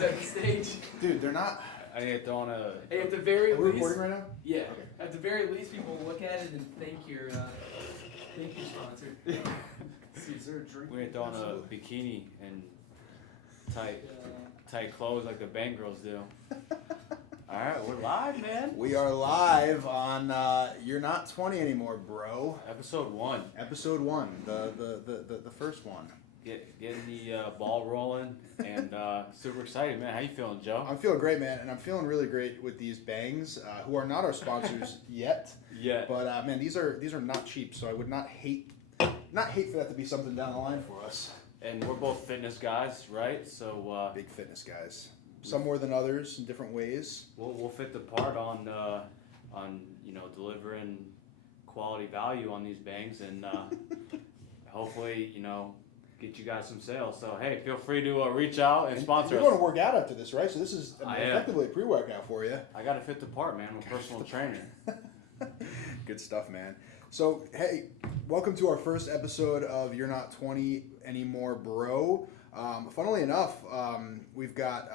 set the stage. Dude, they're not. I need to on a. Hey, at the very Are we least, recording right now? yeah. Okay. At the very least, people will look at it and thank your sponsor. See, is there a drink? We need to on a bikini and tight clothes like the bank girls do. All right, we're live, man. We are live on You're Not 20 Anymore, Bro. Episode 1. Episode 1, the first one. Getting the ball rolling and super excited, man. How you feeling, Joe? I'm feeling great, man, and I'm feeling really great with these bangs, who are not our sponsors yet. Yeah. But man, these are not cheap, so I would not hate for that to be something down the line for us. And we're both fitness guys, right? So Big fitness guys. Some more than others in different ways. we'll fit the part on delivering quality value on these bangs and hopefully get you guys some sales. So hey, feel free to reach out and sponsor You're us. going to work out after this, right? So this is effectively a pre-workout for you. I gotta fit the part, man. I'm a personal trainer. Good stuff, man. So, hey, welcome to our first episode of You're Not 20 Anymore, Bro. Funnily enough, we've got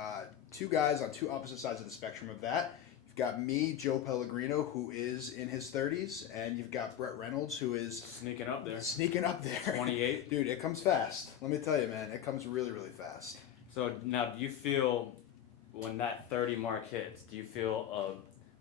two guys on two opposite sides of the spectrum of that. You've got me, Joe Pellegrino, who is in his 30s, and you've got Brett Reynolds, who is Sneaking up there. 28. Dude, it comes fast. Let me tell you, man, it comes really, really fast. So now, do you feel when that 30 mark hits? Do you feel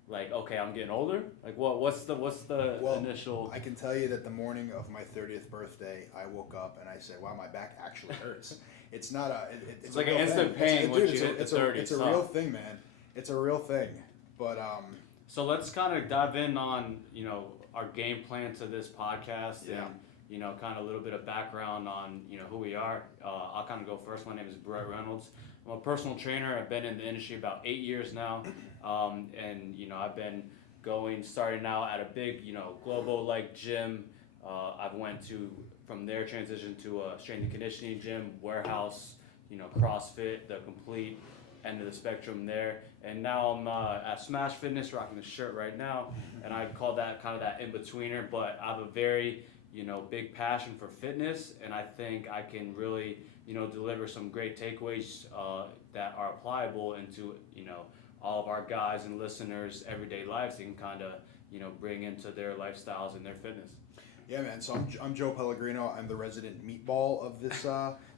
like, okay, I'm getting older? Like, what's the initial? I can tell you that the morning of my 30th birthday, I woke up and I said, "Wow, my back actually hurts." It's not a. It's like a an real instant thing. pain once you hit the 30s. It's a real thing, man. It's a real thing. But So let's kind of dive in on our game plan to this podcast Yeah. and kind of a little bit of background on who we are. I'll kind of go first. My name is Brett Reynolds. I'm a personal trainer. I've been in the industry about 8 years now, and I've been starting out at a big global like gym. I've went to from there transitioned to a strength and conditioning gym, warehouse, CrossFit, the complete end of the spectrum there. And now I'm at Smash Fitness, rocking the shirt right now, and I call that kind of that in-betweener, but I have a very, big passion for fitness, and I think I can really, deliver some great takeaways that are applicable into, all of our guys and listeners' everyday lives they can kind of, bring into their lifestyles and their fitness. yeah, man. So I'm Joe Pellegrino. I'm the resident meatball of this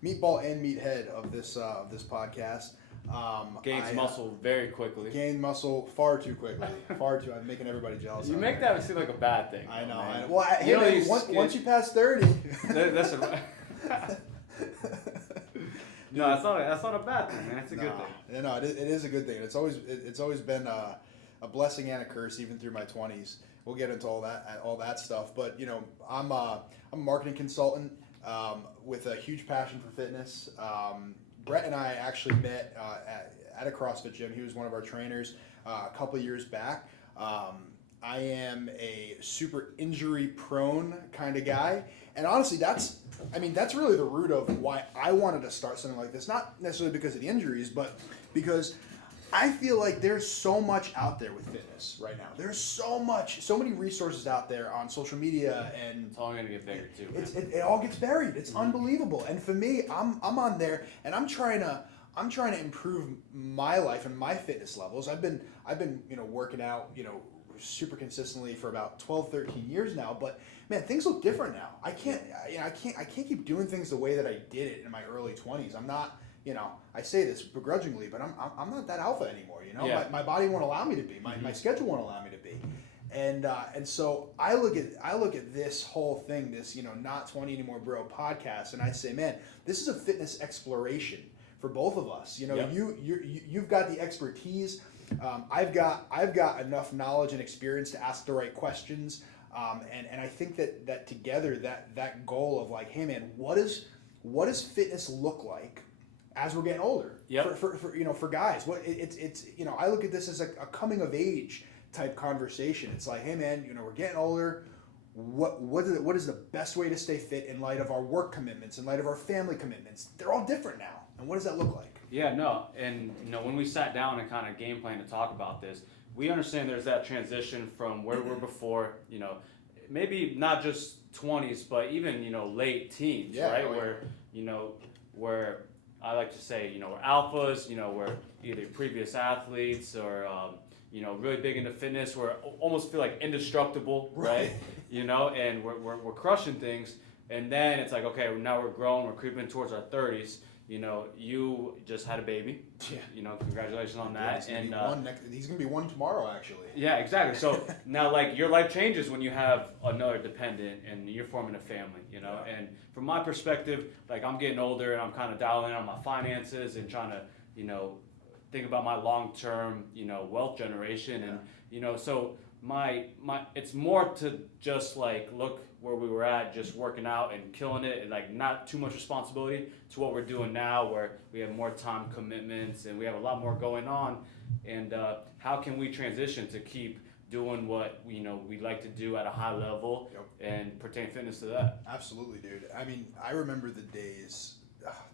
meatball and meathead of this podcast. Gains muscle very quickly. Gain muscle far too quickly. I'm making everybody jealous. You out make there. that seem like a bad thing. I know. man. Well, hey, You know man, these once you pass 30. Listen. No, that's not a bad thing, man. It's a good thing. No, it is a good thing. It's always been a blessing and a curse, even through my 20s. We'll get into all that stuff. But I'm a marketing consultant with a huge passion for fitness. Brett and I actually met at a CrossFit gym. He was one of our trainers a couple years back. I am a super injury prone kind of guy. And honestly, that's really the root of why I wanted to start something like this. Not necessarily because of the injuries, but because I feel like there's so much out there with fitness right now. There's so many resources out there on social media, and It's all gonna get bigger too. it all gets buried. It's unbelievable. And for me, I'm on there, and I'm trying to improve my life and my fitness levels. I've been working out super consistently for about 12, 13 years now, but man, things look different now. I can't keep doing things the way that I did it in my early 20s. I'm not, I say this begrudgingly, but I'm not that alpha anymore. Yeah. My body won't allow me to be. My schedule won't allow me to be. And so I look at this whole thing, this Not 20 Anymore, Bro podcast, and I say, man, this is a fitness exploration for both of us. Yep. You've got the expertise. I've got enough knowledge and experience to ask the right questions. And I think that together that goal of like, hey man, what does fitness look like as we're getting older? Yep. For guys, it's I look at this as a coming of age type conversation. It's like, hey man, we're getting older. What is the best way to stay fit in light of our work commitments, in light of our family commitments? They're all different now. And what does that look like? Yeah, no, and when we sat down and kind of game plan to talk about this, we understand there's that transition from where we were before, maybe not just 20s, but even late teens, Yeah, right? oh, yeah. Where I like to say, you know, we're alphas, you know, we're either previous athletes or, you know, really big into fitness. We're almost feel like indestructible, right? You know, and we're crushing things. And then it's like, okay, now we're grown, we're creeping towards our 30s. You know, you just had a baby. Yeah. You know, congratulations on that. He's gonna be one tomorrow, actually. Yeah, exactly. So now, like, your life changes when you have another dependent and you're forming a family, you know? Yeah. And from my perspective, like, I'm getting older and I'm kind of dialing in on my finances and trying to, you know, think about my long-term, you know, wealth generation. And, you know, so it's more to just, like, look where we were at, just working out and killing it, and like not too much responsibility, to what we're doing now, where we have more time commitments and we have a lot more going on. And how can we transition to keep doing what we like to do at a high level and pertain fitness to that? Absolutely, dude. I mean, I remember the days,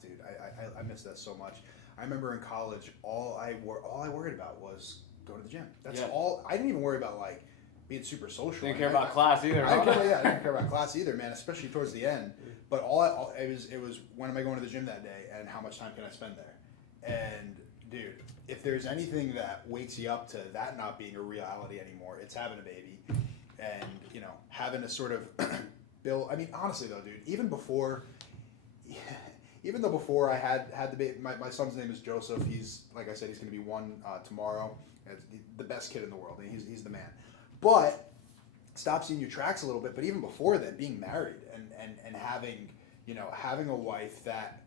dude. I miss that so much. I remember in college, all I worried about was going to the gym. That's all. I didn't even worry about like being super social. Didn't care about class either. I didn't care about class either, man. Especially towards the end. But it was when am I going to the gym that day, and how much time can I spend there? And dude, if there's anything that wakes you up to that not being a reality anymore, it's having a baby, and you know, having a sort of build. I mean, honestly though, dude, even before I had the baby, my son's name is Joseph. He's, like I said, he's going to be one tomorrow. He's the best kid in the world. He's the man. But stop seeing your tracks a little bit. But even before that, being married and having a wife that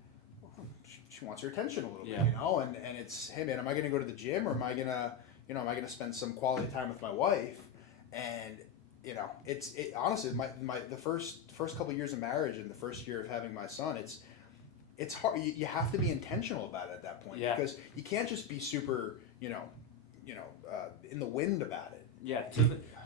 she wants her attention a little bit, you know, and it's, hey man, am I going to go to the gym, or am I gonna spend some quality time with my wife? And you know, honestly, the first couple of years of marriage and the first year of having my son, it's hard. You have to be intentional about it at that point, because you can't just be super, in the wind about it. Yeah,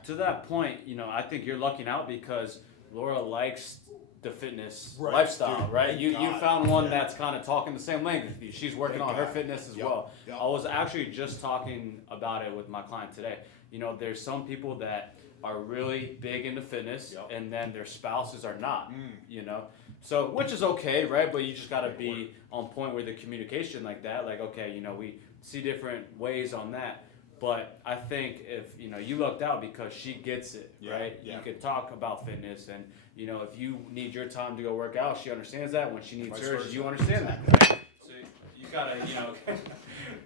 to that point, you know, I think you're lucking out because Laura likes the fitness lifestyle, dude, right? You found one that's kind of talking the same language. She's working on her fitness as well. Yep. I was actually just talking about it with my client today. You know, there's some people that are really big into fitness, and then their spouses are not, you know? So, which is okay, right? But you just got to be on point with the communication like that. Like, okay, you know, we see different ways on that. But I think if, you know, you lucked out because she gets it, right? Yeah. You could talk about fitness, and, you know, if you need your time to go work out, she understands that. When she needs hers, you understand that, right? So you got to, you know. A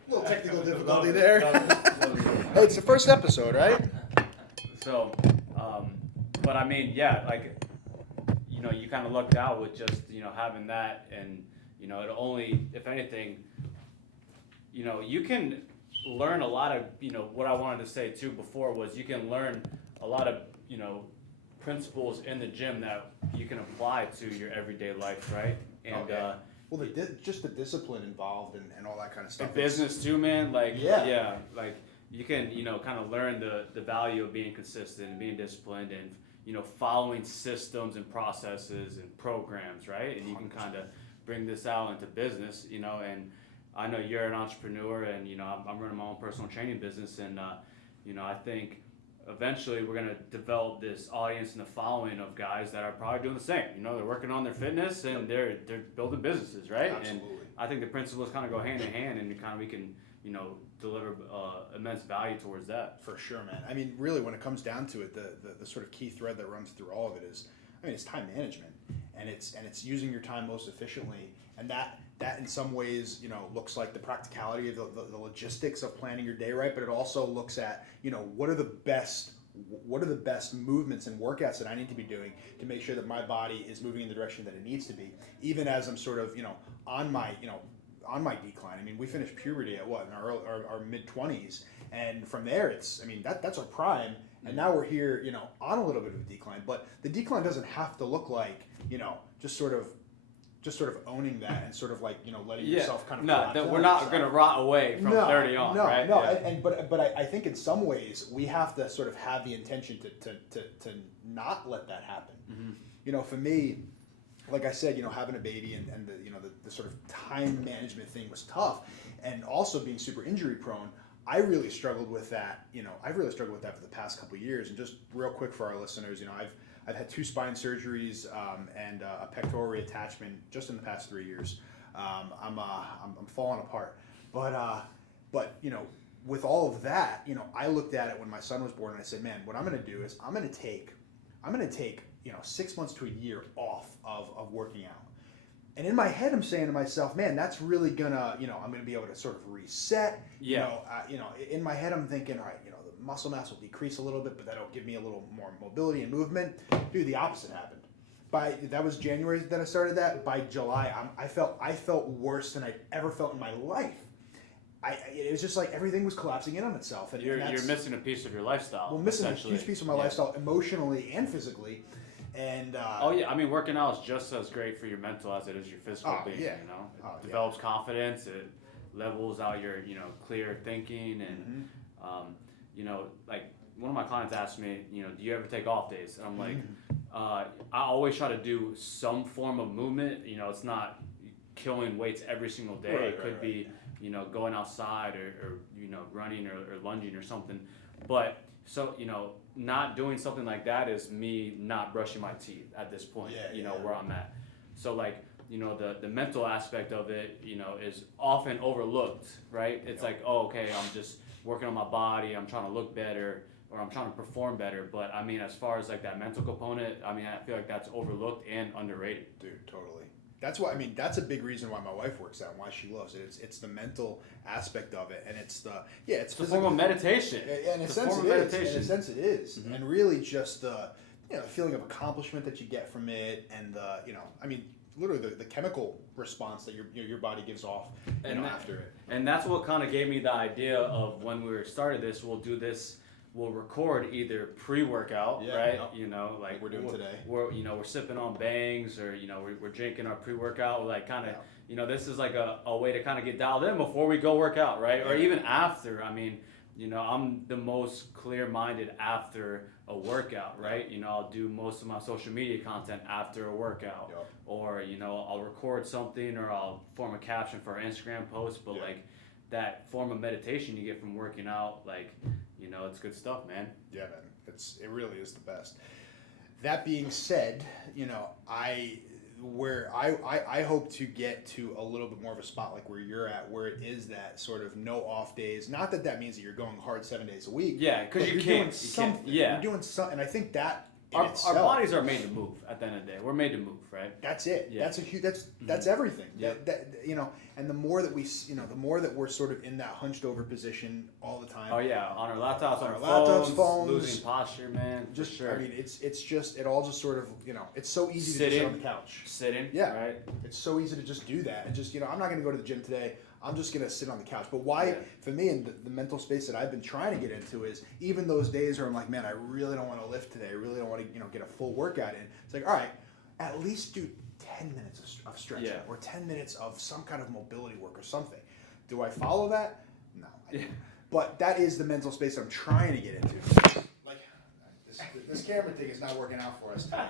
little technical difficulty there. Hey, it's the first episode, right? So, but I mean, yeah, like, you know, you kind of lucked out with just, you know, having that, and, you know, it only, if anything, you know, you can learn a lot of, you know, what I wanted to say too before was you can learn a lot of, you know, principles in the gym that you can apply to your everyday life, right? And, well, just the discipline involved and all that kind of stuff. And business too, man. Like, like you can, you know, kind of learn the value of being consistent and being disciplined and, you know, following systems and processes and programs, right? And you can kind of bring this out into business, you know, and I know you're an entrepreneur, and, you know, I'm running my own personal training business, and, you know, I think eventually we're going to develop this audience and the following of guys that are probably doing the same. You know, they're working on their fitness and they're building businesses, right? Absolutely. And I think the principles kind of go hand in hand, and we can, you know, deliver immense value towards that. For sure, man. I mean, really, when it comes down to it, the sort of key thread that runs through all of it is, I mean, it's time management, and it's using your time most efficiently, and that in some ways, you know, looks like the practicality of the logistics of planning your day right, but it also looks at, you know, what are the best movements and workouts that I need to be doing to make sure that my body is moving in the direction that it needs to be, even as I'm sort of, you know, on my decline. I mean, we finished puberty at what, in our mid-20s, and from there it's, I mean, that's our prime, and now we're here, you know, on a little bit of a decline, but the decline doesn't have to look like, you know, just sort of owning that and sort of like, you know, letting yourself kind of we're not going to rot away from 30 on, right? But I think in some ways we have to sort of have the intention to not let that happen. Mm-hmm. You know, for me, like I said, you know, having a baby and the, you know, the sort of time management thing was tough, and also being super injury prone, I really struggled with that. You know, I've really struggled with that for the past couple of years. And just real quick for our listeners, you know, I've had 2 spine surgeries and a pectoral reattachment just in the past 3 years. I'm falling apart. But you know, with all of that, you know, I looked at it when my son was born and I said, man, what I'm going to do is I'm going to take, you know, 6 months to a year off of working out. And in my head, I'm saying to myself, man, that's really gonna, you know, I'm gonna be able to sort of reset. Yeah. You know, in my head, I'm thinking, all right, you know, the muscle mass will decrease a little bit, but that'll give me a little more mobility and movement. Dude, the opposite happened. That was January that I started that. By July, I felt worse than I'd ever felt in my life. It was just like everything was collapsing in on itself. And You're missing a piece of your lifestyle. well, missing a essentially. huge piece of my lifestyle, emotionally and physically. And Oh yeah, I mean working out is just as great for your mental as it is your physical Oh, being. yeah. You know, it Oh, yeah. develops confidence. It levels out your clear thinking, and you know, like one of my clients asked me, you know, do you ever take off days? And I'm like, I always try to do some form of movement. You know, it's not killing weights every single day. Right, It could be, you know, going outside or you know, running or lunging or something. But so, you know, not doing something like that is me not brushing my teeth at this point, Yeah, you know, yeah. where I'm at. So like, you know, the mental aspect of it, you know, is often overlooked, right? It's Yep. like, oh, okay, I'm just working on my body, I'm trying to look better, or I'm trying to perform better. But I mean, as far as like that mental component, I mean, I feel like that's overlooked and underrated. Dude, totally. That's why, I mean, that's a big reason why my wife works out and why she loves it. It's the mental aspect of it, and it's It's a form of meditation. In a It's sense, form it of is. meditation. In a sense, it is. Mhm. And really, just the feeling of accomplishment that you get from it, and I mean, literally the chemical response that your body gives off, And that- after it. And that's what kind of gave me the idea of when we started this, we'll record either pre-workout, Yeah, right? yep. You know, like we're doing today. We're sipping on Bangs, or you know, we're drinking our pre-workout. We're like kind of, Yeah. you know, this is like a way to kind of get dialed in before we go work out, right? Or Yeah. even after. I mean, you know, I'm the most clear-minded after a workout, right? You know, I'll do most of my social media content after a workout, Yep. or you know, I'll record something, or I'll form a caption for an Instagram post. But Yeah. like that form of meditation you get from working out, like, you know, it's good stuff, man. Yeah, man, it really is the best. That being said, you know, I hope to get to a little bit more of a spot like where you're at, where it is that sort of no off days. Not that means that you're going hard 7 days a week. Yeah, because but you you're can't. doing You something. can't. Yeah. You're doing something, and I think that in Our itself, bodies are made to move. At the end of the day, we're made to move, right? That's it. Yeah. That's a huge. That's everything. Yep. That you know, and the more that the more that we're sort of in that hunched over position all the time. Oh yeah, on our laptops, on our our laptops, phones, losing posture, man. For Just sure. I mean, it's just it all just sort of it's so easy to just Sitting. sit on the couch. Sitting. Yeah. Right. It's so easy to just do that and just I'm not going to go to the gym today. I'm just going to sit on the couch. But why, Yeah. for me, and the mental space that I've been trying to get into is even those days where I'm like, man, I really don't want to lift today. I really don't want to get a full workout in. It's like, all right, at least do 10 minutes of stretching Yeah. or 10 minutes of some kind of mobility work or something. Do I follow that? No. I don't. But that is the mental space I'm trying to get into. Like, this camera thing is not working out for us today.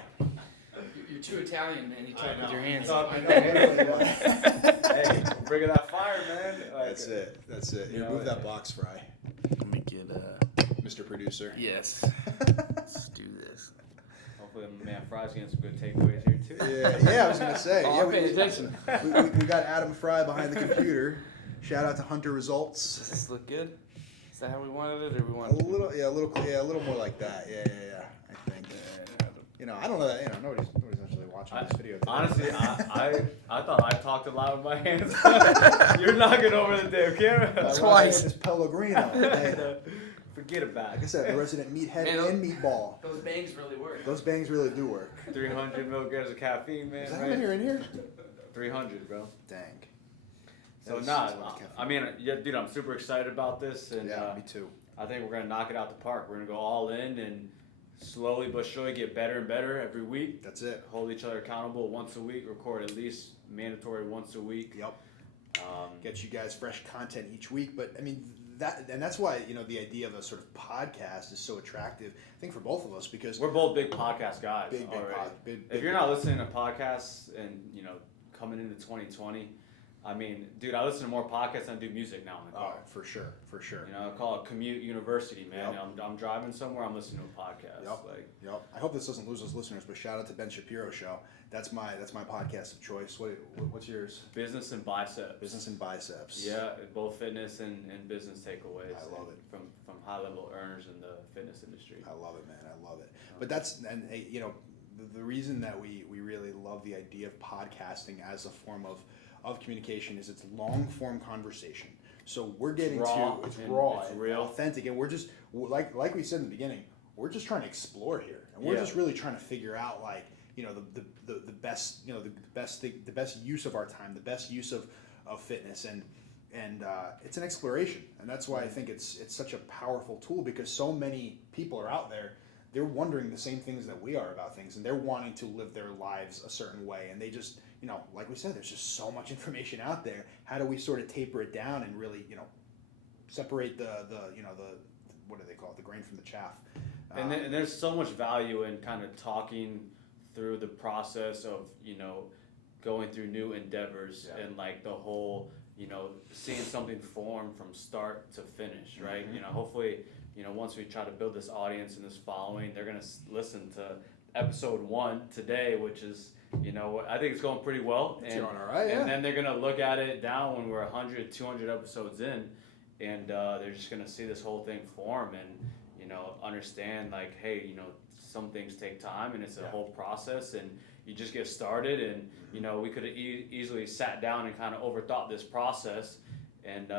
You're too Italian, man. You I talk with know. your hands. I know, literally, like- Hey, we're bringing that fire, man. Like, That's it. That's it. You know, Remove that box fry, Let me get Mr. Producer. yes. Let's do this. Hopefully, man, Fry's getting some good takeaways here too. Yeah, I was gonna say. Oh, yeah, I'm paying attention. we got Adam Fry behind the computer. Shout out to Hunter Results. Does this look good? Is that how we wanted it, or we A wanted it? little more like that. Yeah. I think. I don't know that. Nobody's actually watching this video. Today. Honestly, I thought I talked a lot with my hands. You're knocking over the damn My camera. right Twice. hand is Pellegrino. Hey, Forget about like I it. said, the resident meathead Man, and meatball. Those bangs really work. Those bangs really do work. 300 milligrams of caffeine, man. Is that right? in here? 300, bro. Dang. So That is nah, a lot of caffeine. I mean, yeah, dude, I'm super excited about this, and Yeah, me too. I think we're gonna knock it out the park. We're gonna go all in and slowly but surely get better and better every week. That's it. Hold each other accountable once a week. Record at least mandatory once a week. Yep. Um, Get you guys fresh content each week. But I mean that's why the idea of a sort of podcast is so attractive. I think for both of us because we're both big podcast guys. big already. pod, big, If you're not listening to podcasts and coming into 2020, I mean, dude, I listen to more podcasts than I do music now in the car. Oh, for sure. You know, I call it commute university, man. Yep. I'm driving somewhere, I'm listening to a podcast. Yep. Like, Yep. I hope this doesn't lose us listeners, but shout out to Ben Shapiro Show. That's my podcast of choice. What's yours? business and biceps. Business and Biceps. Yeah, both fitness and business takeaways. I love it. From high level earners in the fitness industry. I love it, man. I love it. But that's, and you know, the reason that we really love the idea of podcasting as a form of communication is it's long form conversation. So we're getting Raw, to, it's and raw, it's and real. authentic, and we're just, like we said in the beginning, we're just trying to explore here. And we're Yeah. just really trying to figure out, like, you know, the best, you know, the best thing, the best use of our time, the best use of fitness, and it's an exploration, and that's why I think it's such a powerful tool, because so many people are out there, they're wondering the same things that we are about things, and they're wanting to live their lives a certain way, and they just, you know, like we said, there's just so much information out there. How do we sort of taper it down and really, you know, separate the you know, the what do they call it, the grain from the chaff? And there's so much value in kind of talking through the process of, you know, going through new endeavors, Yeah. and like the whole, you know, seeing something form from start to finish, right? Mhm. You know, hopefully, you know, once we try to build this audience and this following, they're gonna listen to episode 1 today, which is, you know, I think it's going pretty well. It's going all right, And yeah. then they're gonna look at it down when we're 100, 200 episodes in, and they're just gonna see this whole thing form and, you know, understand like, hey, you know, some things take time and it's a Yeah. whole process, and you just get started, and you know, we could have easily sat down and kind of overthought this process, and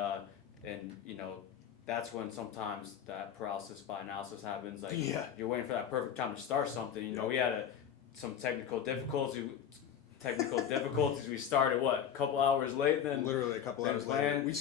you know, that's when sometimes that paralysis by analysis happens. Like, Yeah. you're waiting for that perfect time to start something. You know, we had some technical difficulties. We started a couple hours late. Then Literally a couple then hours later, planned. we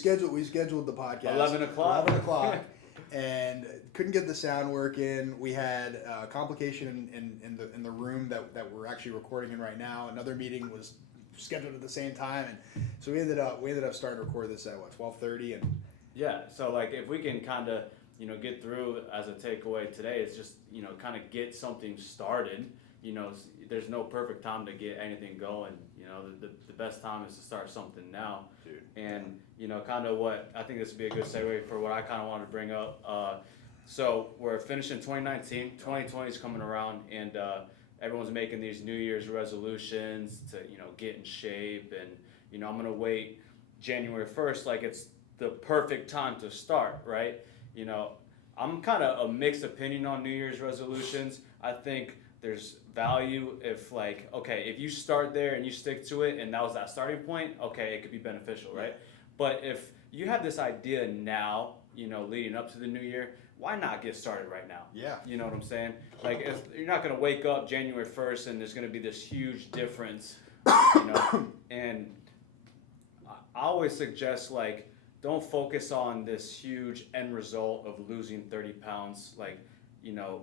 scheduled the podcast 11 o'clock. 11 o'clock, and couldn't get the sound working. We had a complication in the room that we're actually recording in right now. Another meeting was scheduled at the same time, and so we ended up starting to record this at 12:30, and Yeah, so like if we can kind of, you know, get through as a takeaway today, it's just, you know, kind of get something started. You know, there's no perfect time to get anything going. You know, the best time is to start something now. Dude. And, you know, kind of what, I think this would be a good segue for what I kind of wanted to bring up. So we're finishing 2019, 2020 is coming around, and everyone's making these New Year's resolutions to, you know, get in shape, and, you know, I'm going to wait January 1st like it's the perfect time to start, right? You know, I'm kind of a mixed opinion on New Year's resolutions. I think there's value if, like, okay, if you start there and you stick to it and that was that starting point, okay, it could be beneficial, right? But if you have this idea now, you know, leading up to the new year, why not get started right now? Yeah. You know what I'm saying? Like, if you're not going to wake up January 1st and there's going to be this huge difference, you know, and I always suggest, like, don't focus on this huge end result of losing 30 pounds. Like, you know,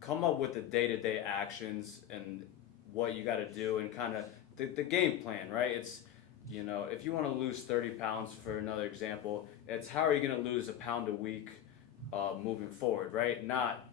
come up with the day-to-day actions and what you got to do, and kind of the game plan, right? It's, you know, if you want to lose 30 pounds, for another example, it's how are you going to lose a pound a week moving forward, right? Not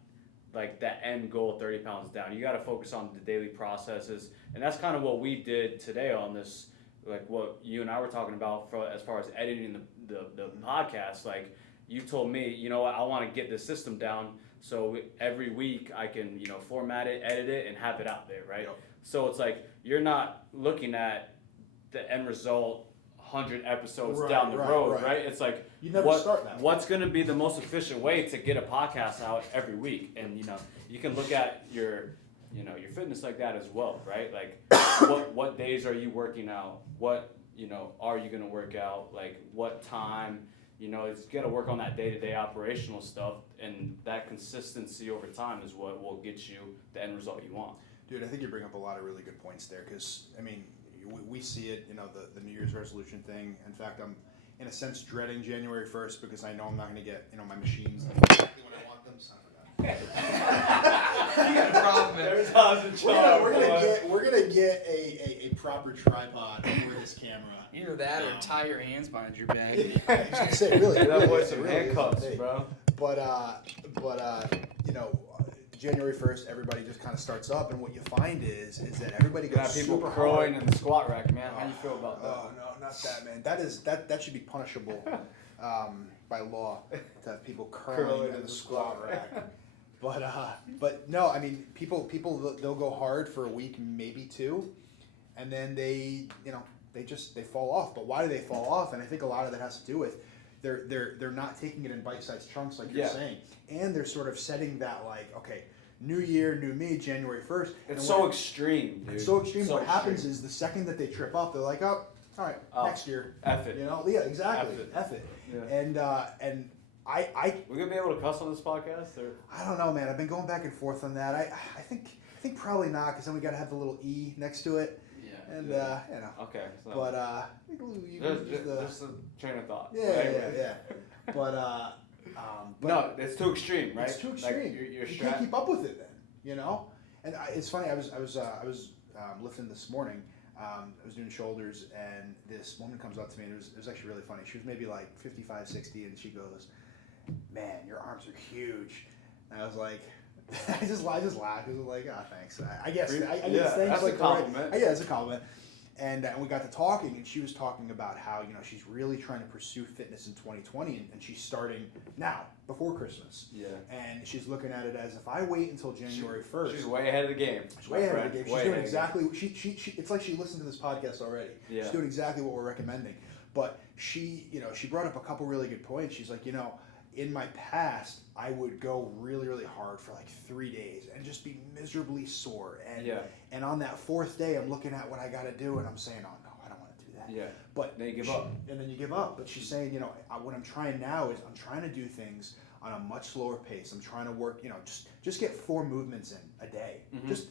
like that end goal, 30 pounds down. You got to focus on the daily processes. And that's kind of what we did today on this, like what you and I were talking about for as far as editing the podcast. Like, you told me, you know what, I want to get this system down so every week I can, you know, format it, edit it, and have it out there, right? Yep. So it's like you're not looking at the end result 100 episodes down the road, right? It's like, You never start that way. what's going to be the most efficient way to get a podcast out every week? And, you know, you can look at your, you know, your fitness like that as well, right? Like, what days are you working out? What, you know, are you going to work out? Like, what time? You know, it's got to work on that day-to-day operational stuff, and that consistency over time is what will get you the end result you want. Dude, I think you bring up a lot of really good points there, because, I mean, we see it, you know, the New Year's resolution thing. In fact, I'm, in a sense, dreading January 1st because I know I'm not going to get, you know, my machines exactly when I want them. Son of a gun. You got a problem, man. There's times in We're gonna get a proper tripod over this camera. Either that or tie your hands behind your back. I was gonna say, really, That boy it some really is. handcuffs, Hey, bro. But you know, January 1st, everybody just kind of starts up, and what you find is that everybody You goes got people super curling hard. in the squat rack, man. How you feel about that? Oh no, not that, man. That should be punishable by law to have people curling in the squat rack. But no, I mean, people they'll go hard for a week, maybe two, and then they fall off. But why do they fall off? And I think a lot of that has to do with they're not taking it in bite-sized chunks like you're saying, and they're sort of setting that like, okay, new year, new me, January 1st. It's so extreme, dude. It's so extreme. So What happens extreme. is the second that they trip up, they're like, oh, all right, next year. F it. You know, yeah, exactly. F it. F it. Yeah. And I We gonna be able to cuss on this podcast, or I don't know, man. I've been going back and forth on that. I think probably not, because then we got to have the little E next to it, Yeah. and Yeah. you know. okay? So But you can use the there's a train of thought. yeah, Anyway. yeah. But No, it's too extreme, right? it's too Like, extreme. your You can't keep up with it then, you know. And it's funny. I was lifting this morning. I was doing shoulders, and this woman comes up to me, and it was actually really funny. She was maybe like 55, 60, and she goes, "Man, your arms are huge." And I was like, I just laughed. I was like, "Ah, thanks." I guess Yeah, thanks that's a like compliment. yeah, it's a compliment. And we got to talking, and she was talking about how she's really trying to pursue fitness in 2020, and she's starting now before Christmas. Yeah. And she's looking at it as, if I wait until January 1st, She's way ahead of the game. she's way ahead of the game. She's Way doing ahead of the exactly. She it's like she listened to this podcast already. Yeah. She's doing exactly what we're recommending. But she brought up a couple really good points. She's like, in my past, I would go really, really hard for like 3 days and just be miserably sore. And Yeah. and on that fourth day, I'm looking at what I got to do, and I'm saying, oh no, I don't want to do that. Yeah. But Then you give up. And then you give up. But she's saying, what I'm trying now is I'm trying to do things on a much slower pace. I'm trying to work, just get 4 movements in a day. Mhm. Just,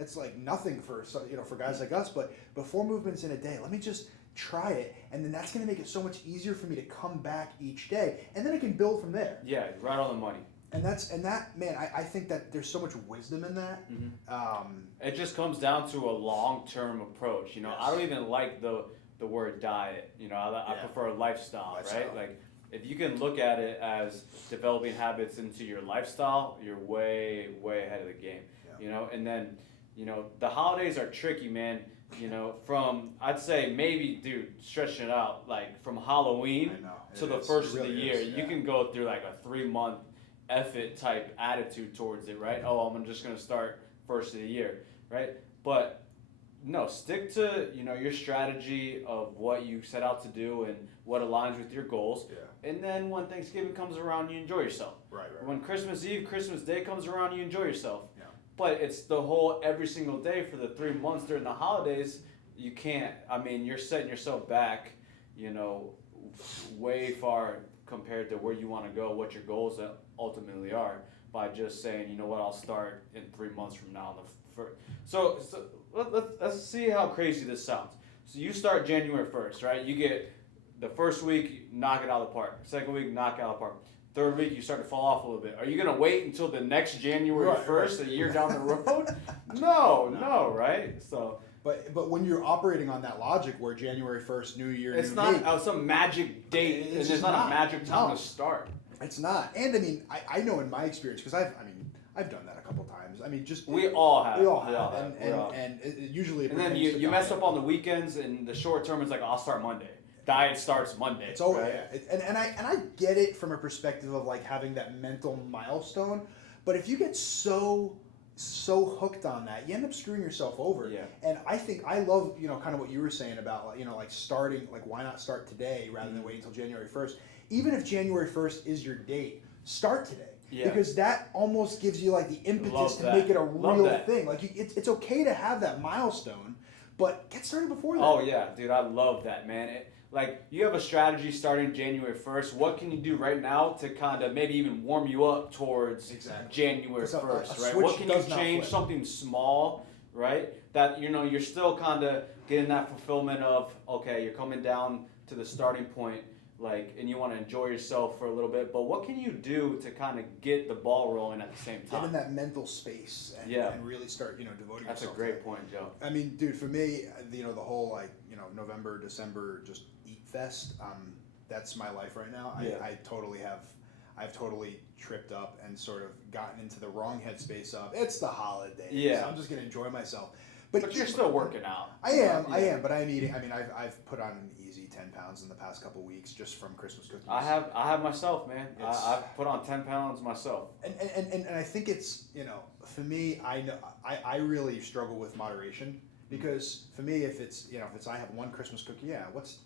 it's like nothing for for guys like us. But 4 movements in a day. Let me just try it, and then that's going to make it so much easier for me to come back each day, and then I can build from there. Yeah, right on the money. And that man, I think that there's so much wisdom in that. It just comes down to a long-term approach. Yes. I don't even like the word diet. I Yeah. prefer a lifestyle, Lifestyle. right? Like, if you can look at it as developing habits into your lifestyle, you're way, way ahead of the game. Yeah. And then, the holidays are tricky, man. From, I'd say maybe, dude, stretching it out, like from Halloween I know. to It the is. first It of the really year, is, you yeah. can go through like a 3-month effort type attitude towards it, right? Oh, I'm just gonna start first of the year, right? But no, stick to your strategy of what you set out to do and what aligns with your goals. Yeah. And then when Thanksgiving comes around, you enjoy yourself. Right. When Christmas Eve, Christmas Day comes around, you enjoy yourself. Yeah. But it's the whole every single day for the 3 months during the holidays. You can't. I mean, you're setting yourself back, way far compared to where you want to go, what your goals ultimately are, by just saying, you know what, I'll start in 3 months from now. So let's see how crazy this sounds. So you start January 1st, right? You get the first week, knock it out of the park. Second week, knock it out of the park. Third week, you start to fall off a little bit. Are you going to wait until the next January 1st, a year down the road? No, right? So But when you're operating on that logic, where January 1st, New Year, it's new not me, some magic date. It's It's just not not. a magic time No. to start. it's not. And I mean, I know in my experience, because I've done that a couple times. I mean, just We all have. we all have, We all have. and it usually. And then pertains to you mess diet. up on the weekends, and the short term is like, I'll start Monday. Diet starts Monday. It's over. right? Yeah. And I get it from a perspective of like having that mental milestone, but if you get so hooked on that, you end up screwing yourself over. Yeah. And I think I love kind of what you were saying about like starting, like why not start today rather than wait until January 1st. Even if January 1st is your date, start today. Yeah. Because that almost gives you like the impetus Love to that. make it a Love real that. thing. Like it's okay to have that milestone, but get started before that. Oh yeah, dude, I love that, man. Like, you have a strategy starting January 1st. What can you do right now to kind of maybe even warm you up towards Exactly. January 'Cause a 1st, right? switch What can you does not change? flip. Something small, right? That you're still kind of getting that fulfillment of, okay, you're coming down to the starting point, like, and you want to enjoy yourself for a little bit. But what can you do to kind of get the ball rolling at the same Get time? in that mental space and, Yeah. and really start devoting That's a yourself. great to point, Joe. it. I mean, dude, for me, the whole like November, December, just eat fest. That's my life right now. Yeah. I totally have. I've totally tripped up and sort of gotten into the wrong headspace of it's the holidays. Yeah. I'm just gonna enjoy myself. But you're still working out. I am, but I'm eating. I mean, I've put on an easy 10 pounds in the past couple weeks just from Christmas cookies. I have myself, man. It's- I've put on 10 pounds myself. And I think it's, you know, for me, I know I really struggle with moderation because for me, if it's, you know, if it's I have one Christmas cookie, yeah, what's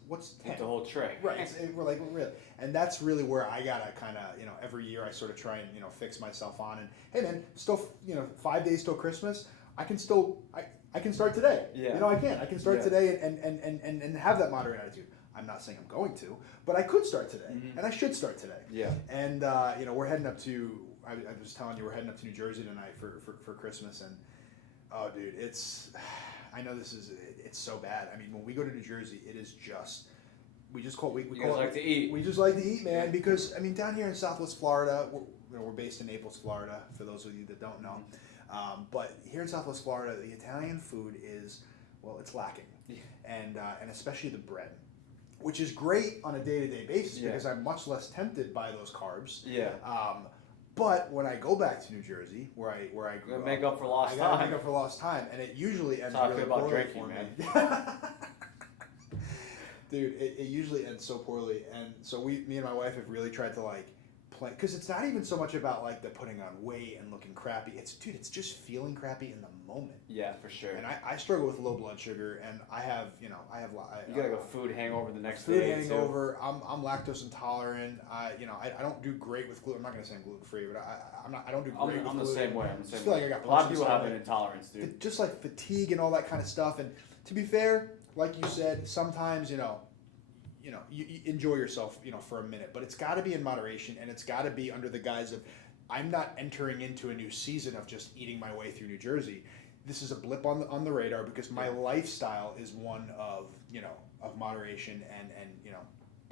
10? Eat the whole tray. Right. We're like, really, and that's really where I gotta kind of, you know, every year I sort of try and, you know, fix myself on. And hey, man, still, you know, 5 days till Christmas. I can start today. Yeah. You know, I can start Yeah. today and have that moderate attitude. I'm not saying I'm going to, but I could start today, and I should start today. Yeah. And you know, we're heading up to. I was telling you, we're heading up to New Jersey tonight for Christmas, and oh, dude, it's. I know it's so bad. I mean, when we go to New Jersey, it is just. We just call we You call guys it, like to eat. We just like to eat, man. Because I mean, down here in Southwest Florida, we're based in Naples, Florida. For those of you that don't know, but here in Southwest Florida, the Italian food is, well, it's lacking, and especially the bread, which is great on a day-to-day basis because I'm much less tempted by those carbs. Yeah. But when I go back to New Jersey, where I grew Gotta up, make up for lost I gotta time. make up for lost time, and it usually ends That's how I really feel about poorly drinking, for me. Dude, it usually ends so poorly, and so me and my wife have really tried to like play, because it's not even so much about like the putting on weight and looking crappy. It's it's just feeling crappy in the moment. Yeah, for sure. And I struggle with low blood sugar, and I have you You got like a food hangover the next food day. hangover. I'm lactose intolerant. I don't do great with gluten. I'm not gonna say I'm gluten free, but I don't do great with gluten. I'm the same way. I'm the I same feel way. like I got a lot of punched in people the have stomach. an intolerance, dude. Just like fatigue and all that kind of stuff. And to be fair, like you said, sometimes you enjoy yourself, for a minute, but it's got to be in moderation, and it's got to be under the guise of, I'm not entering into a new season of just eating my way through New Jersey. This is a blip on the radar because my lifestyle is one of moderation and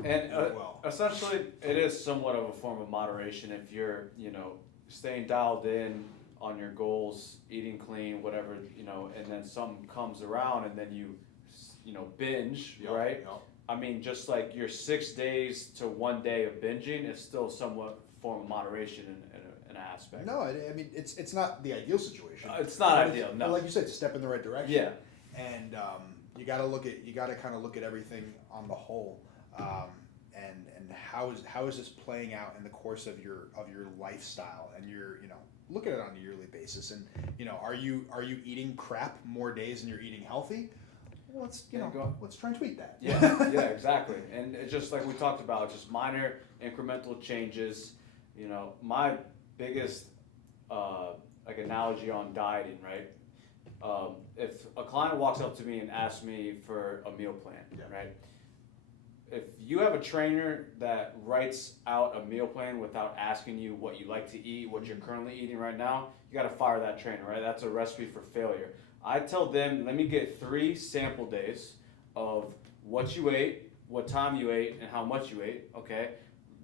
well. Essentially, it is somewhat of a form of moderation if you're, staying dialed in on your goals, eating clean, whatever, and then something comes around and then you binge, right? Yep. I mean, just like your 6 days to 1 day of binging is still somewhat form of moderation in an aspect. No, I mean it's not the ideal situation. It's not But ideal, but no. like you said, it's a step in the right direction. Yeah. And you got to kind of look at everything on the whole, and how is this playing out in the course of your lifestyle, and your look at it on a yearly basis, and are you eating crap more days than you're eating healthy? Well, let's try and tweak that. Yeah, exactly. And it's just like we talked about, just minor incremental changes. My biggest analogy on dieting, right? If a client walks up to me and asks me for a meal plan, right? If you have a trainer that writes out a meal plan without asking you what you like to eat, what you're currently eating right now, you got to fire that trainer, right? That's a recipe for failure. I tell them, let me get 3 sample days of what you ate, what time you ate, and how much you ate, okay?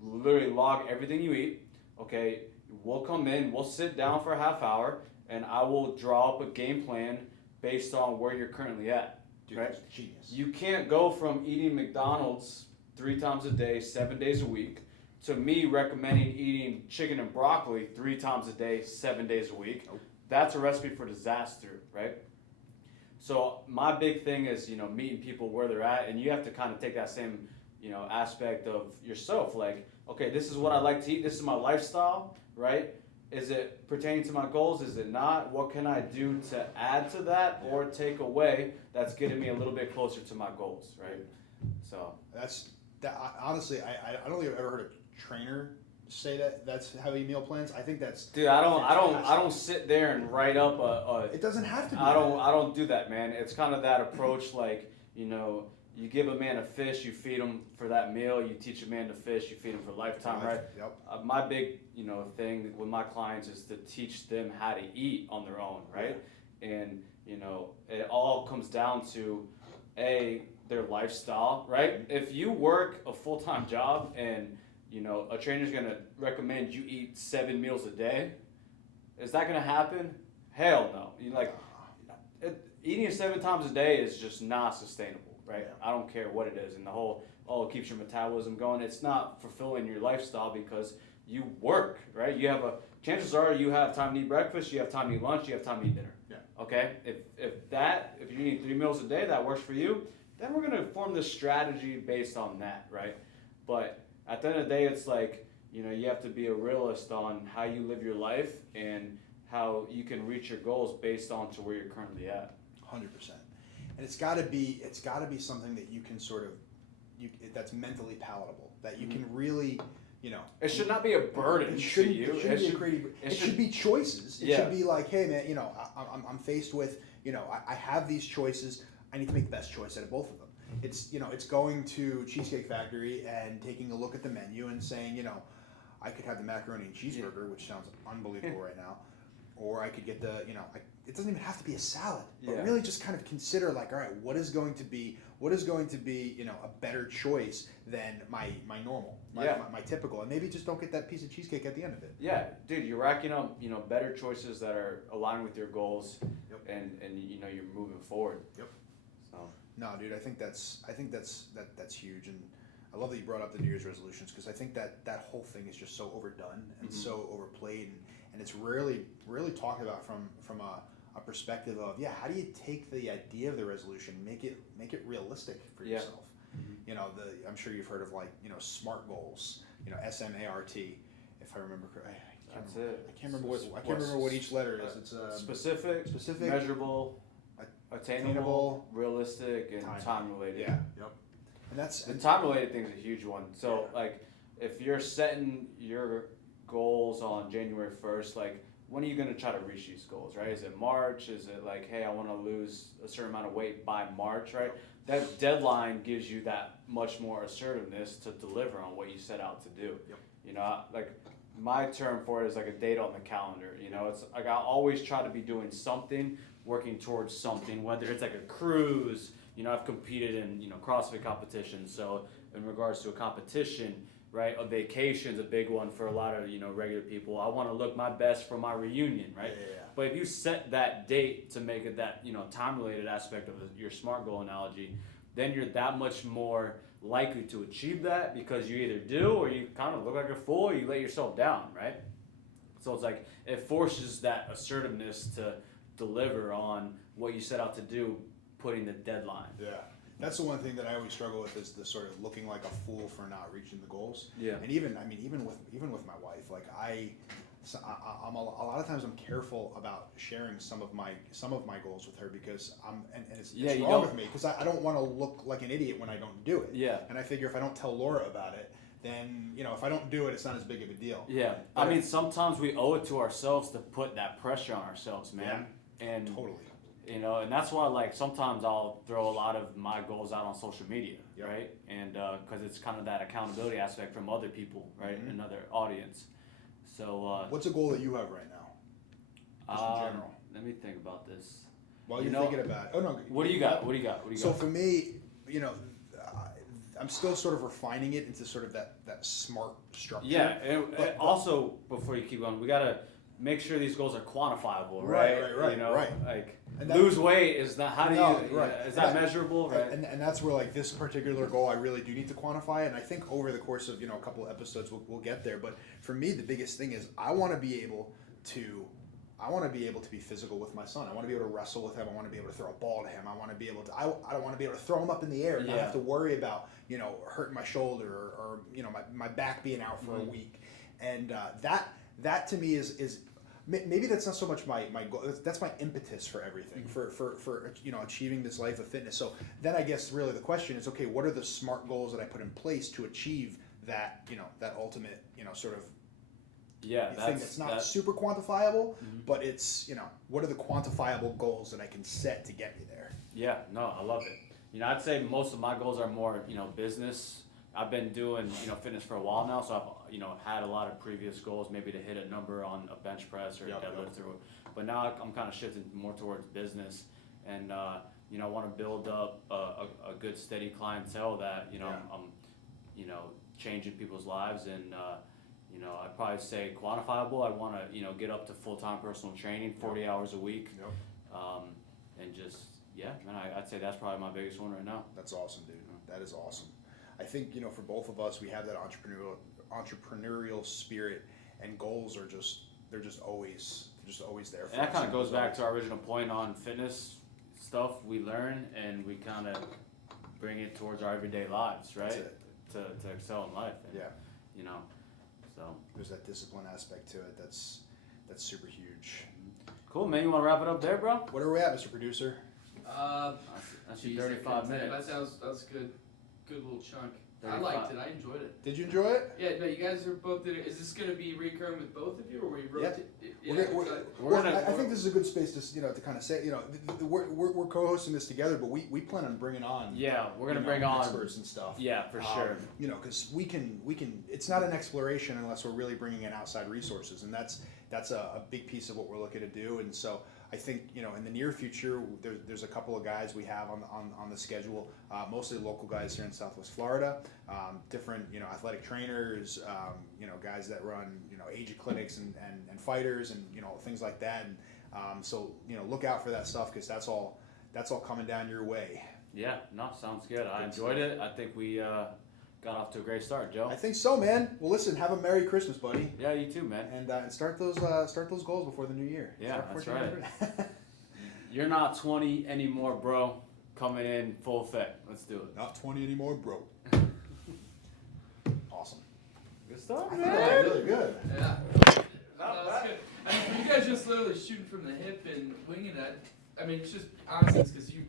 Literally log everything you eat, okay? We'll come in, we'll sit down for a half hour, and I will draw up a game plan based on where you're currently at, Dude, right? that's genius. You can't go from eating McDonald's 3 times a day, 7 days a week, to me recommending eating chicken and broccoli 3 times a day, 7 days a week. Nope. That's a recipe for disaster, right? So my big thing is, meeting people where they're at, and you have to kind of take that same, aspect of yourself. Like, okay, this is what I like to eat. This is my lifestyle, right? Is it pertaining to my goals? Is it not? What can I do to add to that or take away that's getting me a little bit closer to my goals, right? So Honestly, I don't think I've ever heard a trainer say that's how he meal plans. I think that's dude, I don't fantastic. sit there and write up It doesn't have to be. I don't do that, man. It's kind of that approach, like, you give a man a fish, you feed him for that meal. You teach a man to fish, you feed him for lifetime, right? Yep. My big, thing with my clients is to teach them how to eat on their own, right? And, it all comes down to, their lifestyle, right? If you work a full-time job and, a trainer's gonna recommend you eat 7 meals a day, is that gonna happen? Hell no. Eating 7 times a day is just not sustainable, right? Yeah. I don't care what it is. And the whole, it keeps your metabolism going. It's not fulfilling your lifestyle because you work, right? You have chances are you have time to eat breakfast, you have time to eat lunch, you have time to eat dinner. Yeah. Okay? If you're eating 3 meals a day, that works for you, then we're gonna form this strategy based on that, right? But at the end of the day, it's like, you have to be a realist on how you live your life and how you can reach your goals based on to where you're currently at. 100%. And it's got to be something that you can sort of that's mentally palatable, that you can really, It should not be a burden it shouldn't, to you. it should be choices. It Yeah. should be like, hey man, I'm faced with, I have these choices. I need to make the best choice out of both of them. It's going to Cheesecake Factory and taking a look at the menu and saying, I could have the macaroni and cheeseburger, which sounds unbelievable right now, or I could get the, it doesn't even have to be a salad, but Yeah. really just kind of consider like, all right, what is going to be, a better choice than my normal, my typical, and maybe just don't get that piece of cheesecake at the end of it. Yeah, dude, you're racking up, better choices that are aligned with your goals, Yep. and you're moving forward. Yep. So No, dude, I think that's huge, and I love that you brought up the New Year's resolutions because I think that whole thing is just so overdone and so overplayed, and it's rarely talked about from a perspective of how do you take the idea of the resolution, make it realistic for Yeah. yourself. I'm sure you've heard of SMART goals, SMART, if I remember correctly. that's it. I can't remember what each letter is. It's Specific, measurable, attainable, realistic, and time related. Yeah. Yep. And that's The time related thing is a huge one. So like, if you're setting your goals on January 1st, like, when are you gonna try to reach these goals, right? Is it March? Is it like, hey, I want to lose a certain amount of weight by March, right? That deadline gives you that much more assertiveness to deliver on what you set out to do. Yep. Like my term for it is like a date on the calendar. It's like I always try to be doing something, working towards something, whether it's like a cruise. I've competed in CrossFit competitions, so in regards to a competition, right, a vacation's a big one for a lot of regular people. I want to look my best for my reunion, right? Yeah. But if you set that date to make it that time related aspect of your SMART goal analogy, then you're that much more likely to achieve that, because you either do or you kind of look like a fool or you let yourself down, right? So it's like it forces that assertiveness to deliver on what you set out to do, putting the deadline. Yeah. That's the one thing that I always struggle with, is the sort of looking like a fool for not reaching the goals. Yeah. And even with my wife, like I'm a lot of times I'm careful about sharing some of my goals with her, because it's wrong with me, because I don't want to look like an idiot when I don't do it. Yeah. And I figure if I don't tell Laura about it, then if I don't do it, it's not as big of a deal. Yeah. But I mean, sometimes we owe it to ourselves to put that pressure on ourselves, man. And Totally. and that's why, like, sometimes I'll throw a lot of my goals out on social media, Yep. right? And because it's kind of that accountability aspect from other people, right? Mhm. Another audience. So What's a goal that you have right now, just in general? let me think about this. While you're thinking about it. Oh no. What do you got? What do you got? So for me, I'm still sort of refining it into sort of that SMART structure. Yeah, and But- also, before you keep going, we gotta make sure these goals are quantifiable, right? Right, right. Like, And that- lose weight is not, how do No, you, right. is that measurable, right? And that's where, like, this particular goal, I really do need to quantify it. And I think over the course of a couple of episodes, we'll get there. But for me, the biggest thing is I want to be able to be physical with my son. I want to be able to wrestle with him. I want to be able to throw a ball to him. I want to be able to. I don't want to be able to throw him up in the air and not Yeah. have to worry about hurting my shoulder or my back being out for a week. And that to me is. Maybe that's not so much my goal. That's my impetus for everything, for achieving this life of fitness. So then I guess really the question is, okay, what are the SMART goals that I put in place to achieve that that ultimate sort of Yeah, thing that's not super quantifiable, but it's what are the quantifiable goals that I can set to get me there? Yeah, no, I love it. I'd say most of my goals are more, business. I've been doing, fitness for a while now, so I've, had a lot of previous goals, maybe to hit a number on a bench press or a deadlift, but now I'm kind of shifting more towards business, and I want to build up a good steady clientele that I'm changing people's lives, and I'd probably say quantifiable. I want to get up to full-time personal training, 40 hours a week, and just man, I'd say that's probably my biggest one right now. That's awesome, dude. That is awesome. I think for both of us, we have that entrepreneurial spirit and goals are they're just always there for And that us. kind of goes back to our original point on fitness stuff we learn and we kind of bring it towards our everyday lives, right? That's it. To excel in life. And, Yeah, You know, so there's that discipline aspect to it. That's super huge. cool, man. You want to wrap it up there, bro? What are we at, Mr. Producer? That's Geez, your 35 minutes. That was good. Good little chunk. I 35. liked it. I enjoyed it. Did you enjoy it? Yeah, no, you guys are both did it. Is this gonna be recurring with both of you, or we Yeah. rotate? We're gonna- I think this is a good space to kind of say, we're co-hosting this together, but we plan on bringing on Yeah, we're gonna bring on. experts and stuff. Yeah, for sure. Because we can. It's not an exploration unless we're really bringing in outside resources, and that's a big piece of what we're looking to do. And so I think in the near future, there's a couple of guys we have on the schedule, mostly local guys here in Southwest Florida, different athletic trainers, guys that run agent clinics and fighters and things like that. And so look out for that stuff because that's all coming down your way. Yeah, no, sounds good. I enjoyed it. I think we got off to a great start, Joe. I think so, man. Well, listen, have a Merry Christmas, buddy. Yeah, you too, man. And start those goals before the new year. Yeah, Start that's before right. You're not 20 anymore, bro. Coming in full effect. Let's do it. Not 20 anymore, bro. Awesome. Good stuff, I think that was really good. Yeah. No, that's good. I mean, for you guys just literally shooting from the hip and winging it. I mean, it's just honestly, it's because you